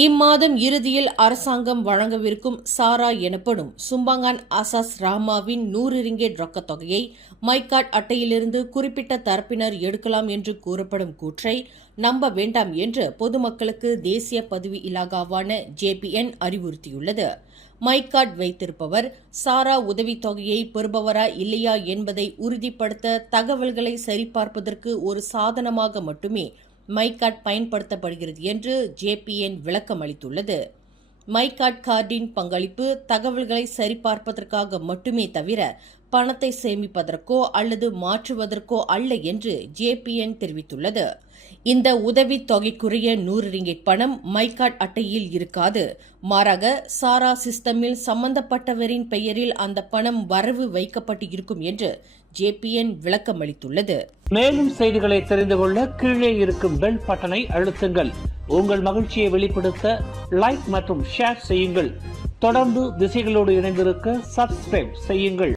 இம்மாதம் இறுதியில் அரசாங்கம் வழங்கவிருக்கும் சாரா எனப்படும் சும்பாங்கான் ஆசாஸ் ராமாவின் நூறு ரிங்கேட் ரொக்கத் தொகையை மைகாட் அட்டையிலிருந்து குறிப்பிட்ட தரப்பினர் எடுக்கலாம் என்று கூறப்படும் கூற்றை நம்ப வேண்டாம் என்று பொதுமக்களுக்கு தேசிய பதவி இலாகாவான ஜேபிஎன் அறிவுறுத்தியுள்ளது. மைகாட் வைத்திருப்பவர் சாரா உதவித்தொகையை பெறுபவரா இல்லையா என்பதை உறுதிப்படுத்த தகவல்களை சரிபார்ப்பதற்கு ஒரு சாதனமாக மட்டுமே மைகாட் பயன்படுத்தப்படுகிறது என்று ஜேபிஎன் விளக்கம் அளித்துள்ளது. மைகாட் கார்டின் பங்களிப்பு தகவல்களை சரிபார்ப்பதற்காக மட்டுமே தவிர பணத்தை சேமிப்பதற்கோ அல்லது மாற்றுவதற்கோ அல்ல என்று ஜேபிஎன் தெரிவித்துள்ளது. இந்த உதவித் தொகைக்குரிய நூறு ரிங்கிட் பணம் மைகாட் அட்டையில் இருக்காது. மாறாக சாரா சிஸ்டமில் சம்பந்தப்பட்டவரின் பெயரில் அந்த பணம் வரவு வைக்கப்பட்டு இருக்கும் என்று ஜேபிஎன் விளக்கம் அளித்துள்ளது மேலும் செய்திகளை தெரிந்து கொள்ள கீழே இருக்கும் பெல் பட்டனை அழுத்துங்கள். உங்கள் மகிழ்ச்சியை வெளிப்படுத்த லைக் மற்றும் ஷேர் செய்யுங்கள். தொடர்ந்து திசைகளோடு இணைந்திருக்க சப்ஸ்கிரைப் செய்யுங்கள்.